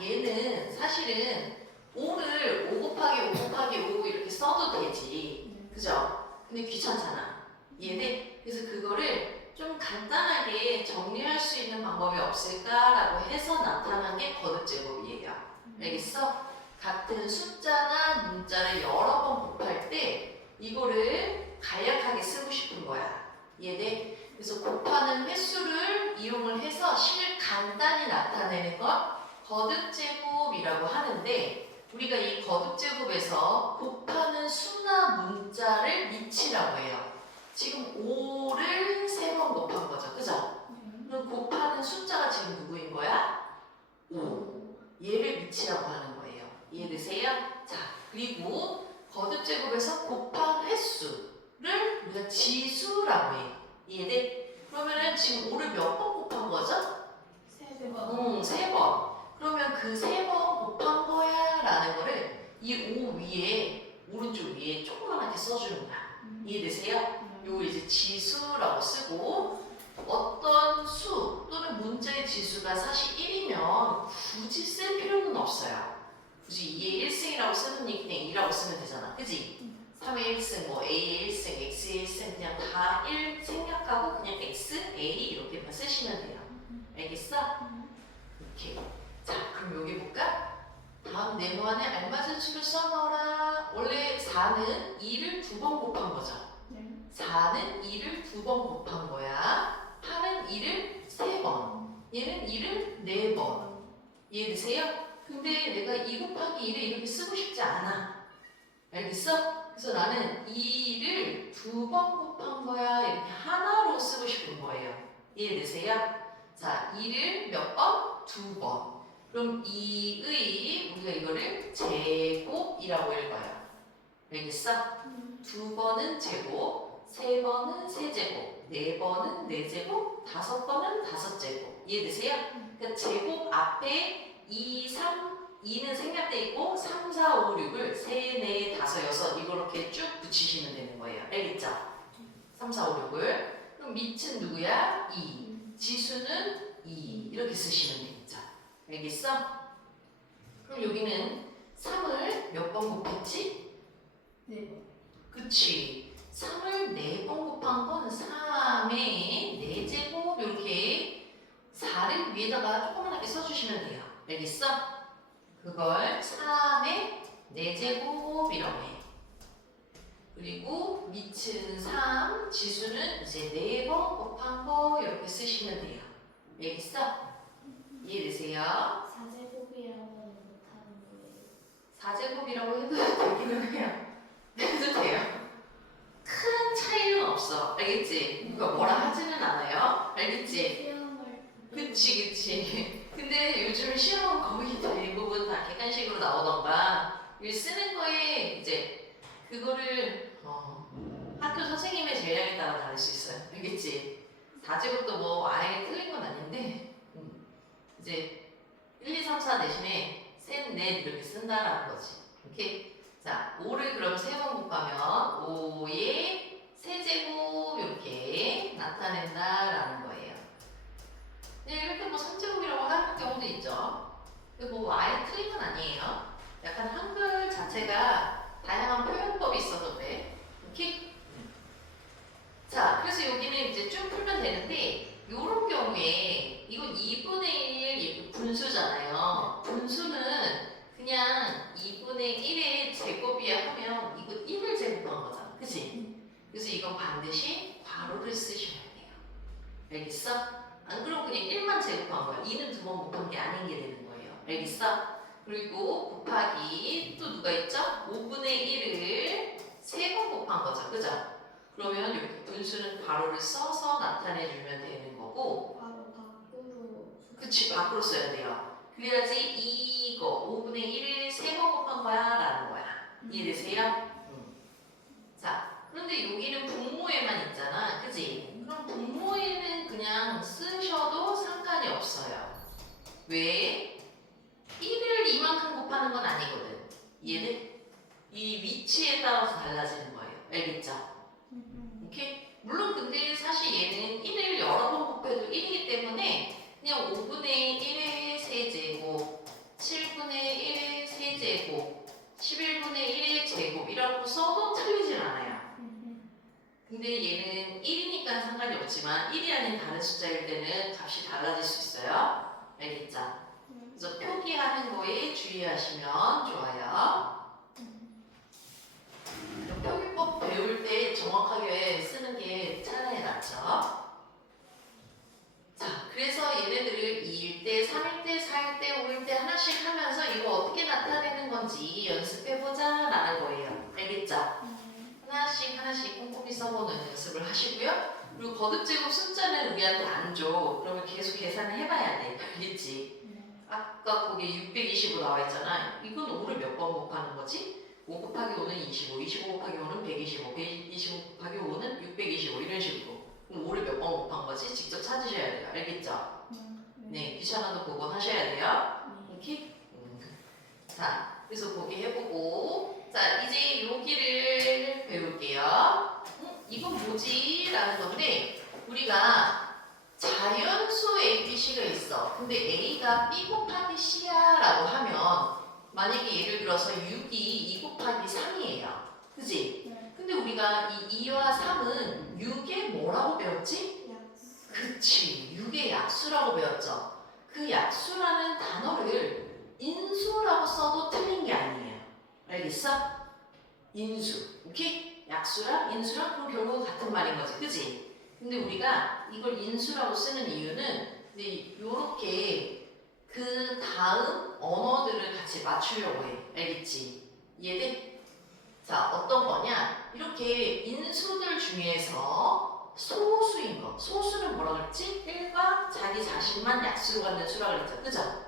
얘는 사실은 5를 5 곱하기 5 곱하기 5 이렇게 써도 되지. 그죠? 근데 귀찮잖아. 얘는 그래서 그거를 좀 간단하게 정리할 수 있는 방법이 없을까라고 해서 나타난 게 거듭제곱이에요. 알겠어? 같은 숫자나 문자를 여러 번 곱할 때 이거를 간략하게 쓰고 싶은 거야. 이해돼? 그래서 곱하는 횟수를 이용을 해서 식을 간단히 나타내는 건 거듭제곱이라고 하는데 우리가 이 거듭제곱에서 곱하는 수나 문자를 미치라고 해요. 지금 5를 3번 곱한 거죠. 그죠? 그럼 곱하는 숫자가 지금 누구인 거야? 5. 얘를 미치라고 하는 거예요. 이해되세요? 자, 그리고 거듭제곱에서 곱한 횟수를 우리가 지수라고 해요. 이해돼? 그러면은 지금 5를 몇 번 곱한 거죠? 3번. 3번. 그러면 그 3번 곱한 거야 라는 거를 이 5 위에 오른쪽 위에 조그맣게 써주는 거야. 이해되세요? 요거 이제 지수라고 쓰고 어떤 수 또는 문자의 지수가 사실 1이면 굳이 쓸 필요는 없어요. 굳이 2의 1승이라고 쓰느니 그냥 2라고 쓰면 되잖아. 그지? 3의 1승, 뭐 A의 1승, X의 1승 그냥 다 1 생략하고 그냥 X, A 이렇게만 쓰시면 돼요. 알겠어? 이렇게. 자, 그럼 여기 볼까? 다음 네모안에 알맞은 수를 써넣어라. 원래 4는 2를 2번 곱한 거죠. 4는 2를 2번 곱한 거야. 8은 2를 3번. 얘는 2를 4번. 이해되세요? 근데 내가 2 곱하기 1을 이렇게 쓰고 싶지 않아. 알겠어? 그래서 나는 2를 2번 곱한 거야. 이렇게 하나로 쓰고 싶은 거예요. 이해되세요? 자, 2를 몇 번? 2번. 그럼 2의 우리가 이거를 제곱이라고 읽어요. 알겠어? 2번은 제곱, 3번은 세제곱, 4번은 4제곱, 5번은 5제곱. 이해되세요? 그러니까 제곱 앞에 2, 3, 2는 생략돼 있고 3, 4, 5, 6을 3, 4, 5, 6 이렇게 쭉 붙이시면 되는 거예요. 알겠죠? 3, 4, 5, 6을. 그럼 밑은 누구야? 2. 지수는 2. 이렇게 쓰시면 되겠죠? 알겠어? 그럼 여기는 3을 몇 번 곱했지? 4번. 그치. 3을 4번 곱한 건 3의 4제곱 이렇게 4를 위에다가 조그맣게 써주시면 돼요. 알겠어? 그걸 3의 4제곱이라고 해. 그리고 밑은 3, 지수는 이제 4번 곱한 거 이렇게 쓰시면 돼요. 알겠어? 이해되세요? 4제곱이라고 못하는 거예요. 4제곱이라고 해도 되기는 해요. 해도 돼요. 큰 차이는 없어. 알겠지? 누가 뭐라 하지는 않아요. 알겠지? 시험을. 그치. 근데 요즘 시험은 거의 대부분 다 객관식으로 나오던가 이 쓰는 거에 이제 그거를 학교 선생님의 재량에 따라 다를 수 있어요. 알겠지? 4제곱도 뭐 아예 틀린 건 아닌데 이제 1, 2, 3, 4 대신에 셋, 넷 이렇게 쓴다라는 거지. 오케이? 자, 5를 그럼 3번 곱하면 5의 세제곱 이렇게 나타낸다라는 거예요. 근데 이렇게 뭐 3제곱이라고 하는 경우도 있죠. 근데 뭐 아예 틀린 건 아니에요. 약간 한글 자체가 다양한 표현법이 있어서 그래. 오케이? 자, 그래서 여기는 이제 쭉 풀면 되는데 요런 경우에 이건 2분의 1 이렇게 분수잖아요. 분수는 그냥 2분의 1의 제곱이야 하면 이거 1을 제곱한 거잖아. 그치? 그래서 이건 반드시 괄호를 쓰셔야 돼요. 알겠어? 안 그러면 그냥 1만 제곱한 거야. 2는 2번 곱한 게 아닌 게 되는 거예요. 알겠어? 그리고 곱하기 또 누가 있죠? 5분의 1을 3번 곱한 거죠. 그죠? 그러면 이렇게 분수는 괄호를 써서 나타내주면 되는 거고 바로 밖으로. 그치, 밖으로 써야 돼요. 그래야지 이거 5분의 1을 3번 곱한 거야 라는 거야. 이해되세요? 자, 그런데 여기는 분모에만 있잖아. 그치? 그럼 분모에는 그냥 쓰셔도 상관이 없어요. 왜? 1을 이만큼 곱하는 건 아니거든. 이해돼? 이 위치에 따라서 달라지는 거예요. 알겠죠? 오케이? 물론 근데 사실 얘는 1을 여러 번 곱해도 1이기 때문에 그냥 5분의 1의 세제곱, 얘는 1이니까 상관이 없지만 1이 아닌 다른 숫자일 때는 값이 달라질 수 있어요. 알겠죠? 그래서 표기하는 거에 주의하시면 좋아요. 표기법 배울 때 정확하게 쓰는 게 차라리 낫죠. 자, 그래서 얘네들을 2일 때, 3일 때, 4일 때, 5일 때 하나씩 하면서 이거 어떻게 나타내는 건지 연습해보자 라는 거예요. 알겠죠? 하나씩 하나씩 꼼꼼히 써보는 연습을 하시고요. 그리고 거듭제곱 숫자는 우리한테 안 줘. 그러면 계속 계산을 해봐야 돼. 알겠지? 아까 거기 625 나와 있잖아. 이건 5를 몇 번 곱하는 거지? 5 곱하기 5는 25, 25 곱하기 5는 125, 125 곱하기 5는 625 이런 식으로. 그럼 5를 몇 번 곱한 거지? 직접 찾으셔야 돼요. 알겠죠? 네, 귀찮아도 그거 하셔야 돼요. 오케이? 자, 그래서 거기 해보고 자, 이제 여기를 배울게요. 이건 뭐지? 라는 건데 우리가 자연수 ABC가 있어. 근데 A가 B 곱하기 C야 라고 하면 만약에 예를 들어서 6이 2 곱하기 3이에요. 그지? 근데 우리가 이 2와 3은 6의 뭐라고 배웠지? 그치, 6의 약수라고 배웠죠. 그 약수라는 단어를 인수라고 써도 틀린 게 아니에요. 알겠어? 인수, 오케이? 약수랑 인수랑 그럼 결국 같은 말인 거지, 그지? 근데 우리가 이걸 인수라고 쓰는 이유는 요렇게 그 다음 언어들을 같이 맞추려고 해. 알겠지? 이해돼? 자, 어떤 거냐? 이렇게 인수들 중에서 소수인 거. 소수는 뭐라 그랬지? 1과 자기 자신만 약수로 갖는 수라 그랬죠. 그죠?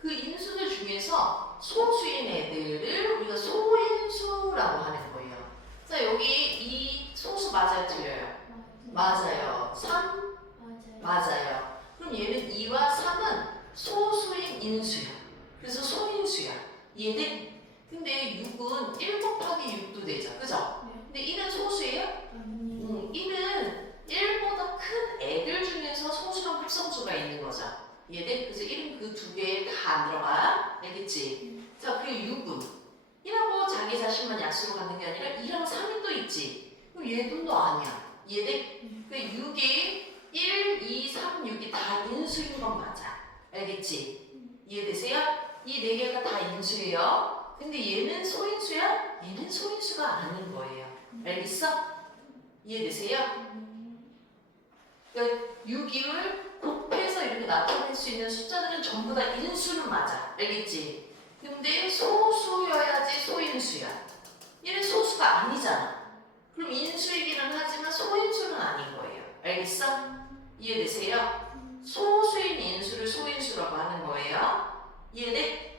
그 인수들 중에서 소수인 애들을 우리가 소인수라고 하는 거예요. 자, 여기 이 소수 맞아요? 틀려요? 맞아요. 3? 맞아요. 그럼 얘는 2와 3은 소수인 인수야. 그래서 소인수야. 이해돼? 근데 6은 1 곱하기 6도 되죠. 그죠? 근데 1은 소수예요? 1은 1보다 큰 애들 중에서 소수랑 합성수가 있는 거죠. 이해돼? 그래서 1은 그 두 개에 다 안 들어가. 알겠지? 자, 그리고 6은 1하고 자기 자신만 약수로 갖는 게 아니라 2랑 3이 또 있지. 그럼 얘도 또 아니야. 이해돼? 그 6이 1, 2, 3, 6이 다 인수인 건 맞아. 알겠지? 이해되세요? 이 네 개가 다 인수예요. 근데 얘는 소인수야? 얘는 소인수가 아닌 거예요. 알겠어? 이해되세요? 그러니까 6을 곱해서 이렇게 나타낼 수 있는 숫자들은 전부 다 인수는 맞아. 알겠지? 근데 소수여야지 소인수야. 얘는 소수가 아니잖아. 그럼 인수이기는 하지만 소인수는 아닌 거예요. 알겠어? 이해되세요? 소수인 인수를 소인수라고 하는 거예요. 이해돼?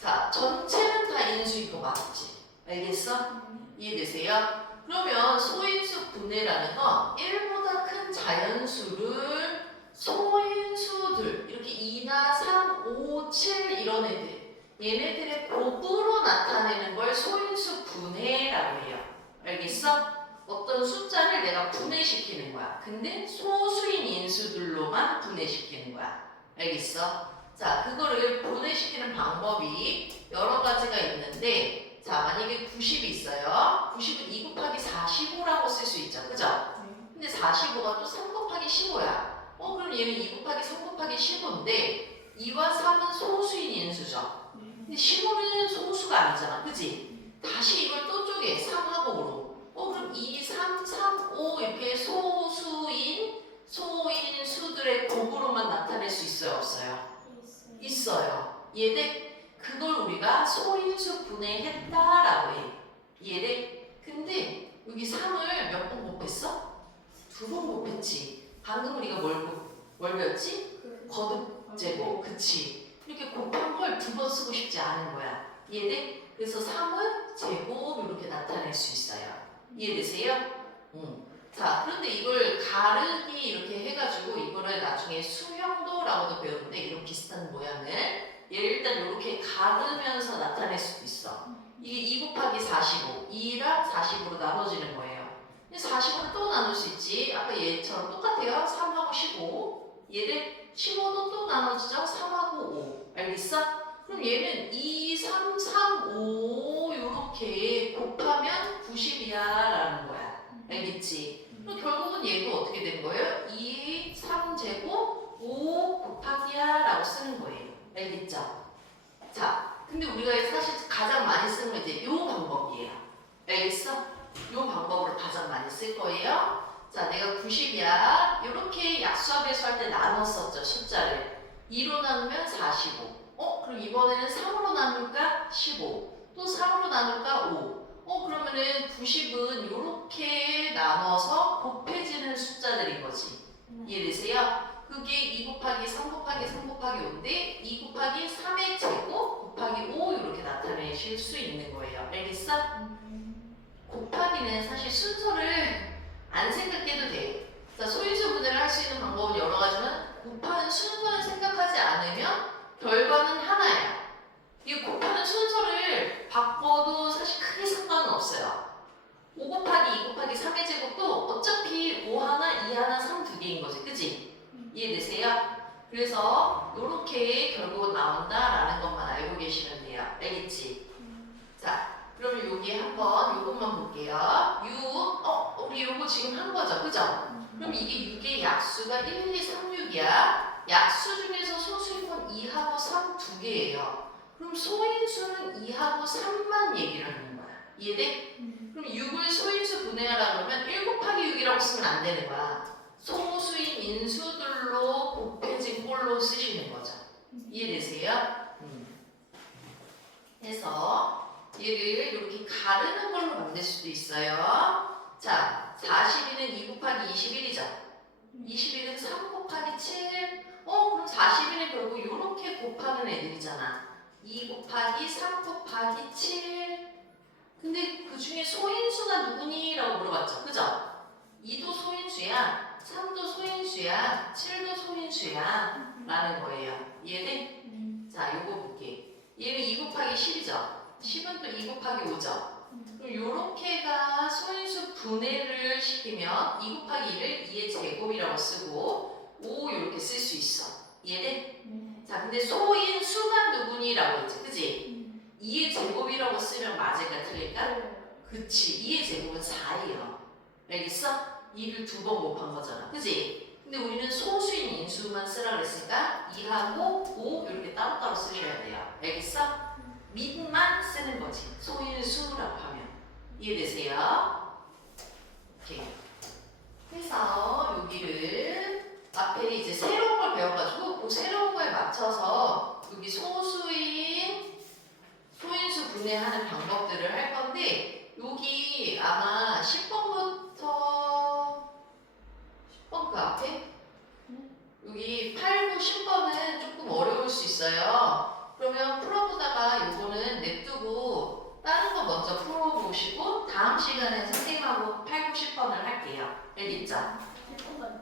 자, 전체는 다 인수인 거 맞지? 알겠어? 이해되세요? 그러면 소인수 분해라는 건 1보다 큰 자연수를 소인수들 이렇게 2나 3, 5, 7 이런 애들 얘네들의 곱으로 나타내는 걸 소인수 분해라고 해요. 알겠어? 어떤 숫자를 내가 분해시키는 거야. 근데 소수인 인수들로만 분해시키는 거야. 알겠어? 자, 그거를 분해시키는 방법이 여러 가지가 있는데 자, 만약에 90이 있어요. 90은 2 곱하기 45라고 쓸 수 있죠. 그죠? 근데 45가 또 3 곱하기 15야. 그럼 얘는 2 곱하기 3 곱하기 15인데 2와 3은 소수인 인수죠. 근데 15는 소수가 아니잖아. 그지? 다시 이걸 또 쪼개. 3하고 5로. 그럼 2, 3, 3, 5 이렇게 소수인 소인수들의 곱으로만 나타낼 수 있어요? 없어요? 있어요. 이해돼? 그걸 우리가 소인수 분해했다라고 해. 이해돼? 근데 여기 3을 몇 번 곱했어? 2번 곱했지. 방금 우리가 뭘 배웠지? 거듭제곱. 그치? 이렇게 곱한 걸 2번 쓰고 싶지 않은 거야. 이해돼? 그래서 3은 제곱 이렇게 나타낼 수 있어요. 이해되세요? 자, 그런데 이걸 가르기 이렇게 해가지고 이거를 나중에 수형도라고도 배우는데 이런 비슷한 모양을 얘를 일단 이렇게 가르면서 나타낼 수도 있어. 이게 2 곱하기 45, 2랑 40으로 나눠지는 거예요. 근데 40으로 또 나눌 수 있지. 아까 얘처럼 똑같아요. 3하고 15. 얘를 15도 또 나눠지죠. 3하고 5. 알겠어? 그럼 얘는 2, 3, 3, 5 이렇게 곱하면 90이야 라는 거야. 알겠지? 그럼 결국은 얘도 어떻게 된 거예요? 2, 3제곱 5 곱하기야 라고 쓰는 거예요. 알겠죠? 자, 근데 우리가 사실 가장 많이 쓰는 건 이제 요 방법이에요. 알겠어? 요 방법으로 가장 많이 쓸 거예요. 자, 내가 90이야. 이렇게 약수합에서 할 때 나눴었죠, 숫자를. 2로 나누면 45. 그럼 이번에는 3으로 나눌까? 15. 또 3으로 나눌까? 5. 그러면은 90은 이렇게 나눠서 곱해지는 숫자들인 거지. 이해되세요? 그게 2 곱하기 3 곱하기 3 곱하기 5인데 2 곱하기 3의 제곱 곱하기 5 이렇게 나타내실 수 있는 거예요. 알겠어? 곱하기는 사실 순서를 안 생각해도 돼. 자, 소인수 분해를 할 수 있는 방법은 여러 가지만 곱하는 순서를 생각하지 않으면 결과는 하나야. 이 곱하는 순서를 바꿔도 사실 크게 상관은 없어요. 5 곱하기 2 곱하기 3의 제곱도 어차피 5 하나, 2 하나, 3 두 개인 거지. 그치? 이해되세요? 그래서 이렇게 결국은 나온다라는 것만 알고 계시면 돼요. 알겠지? 자, 그러면 여기 한번 요것만 볼게요. 6, 우리 요거 지금 한 거죠. 그죠? 그럼 이게 6의 약수가 1, 2, 3, 6이야. 약수 중에서 소수인 건 2하고 3 두 개예요. 그럼 소인수는 2하고 3만 얘기를 하는 거야. 이해돼? 그럼 6을 소인수 분해하라 그러면 1 곱하기 6이라고 쓰면 안 되는 거야. 소수인 인수들로 곱해진 꼴로 쓰시는 거죠. 이해되세요? 해서 얘를 이렇게 가르는 걸로 만들 수도 있어요. 자, 42는 2 곱하기 21이죠. 21은 3 곱하기 7. 그럼 42는 결국 이렇게 곱하는 애들이잖아. 2 곱하기 3 곱하기 7. 근데 그 중에 소인수가 누구니? 라고 물어봤죠. 그죠? 2도 소인수야. 3도 소인수야. 7도 소인수야. 라는 거예요. 이해돼? 자, 요거 볼게. 얘는 2 곱하기 10이죠. 10은 또 2 곱하기 5죠. 그럼 요렇게가 소인수 분해를 시키면 2 곱하기 1을 2의 제곱이라고 쓰고 5 이렇게 쓸 수 있어. 이해돼? 자, 근데 소인수가 누구니라고 했지. 그지? 2의 제곱이라고 쓰면 맞을까 틀릴까? 그치. 2의 제곱은 4예요. 알겠어? 2를 두 번 곱한 거잖아. 그지? 근데 우리는 소수인 인수만 쓰라 그랬으니까 2하고 5 이렇게 따로따로 쓰셔야 돼요. 알겠어? 밑만 쓰는 거지. 소인수라고 하면. 이해되세요? 오케이. 그래서 여기를 앞에 이제 새로운 걸 배워가지고 그 새로운 거에 맞춰서 여기 소인수 분해하는 방법들을 할 건데 여기 아마 10분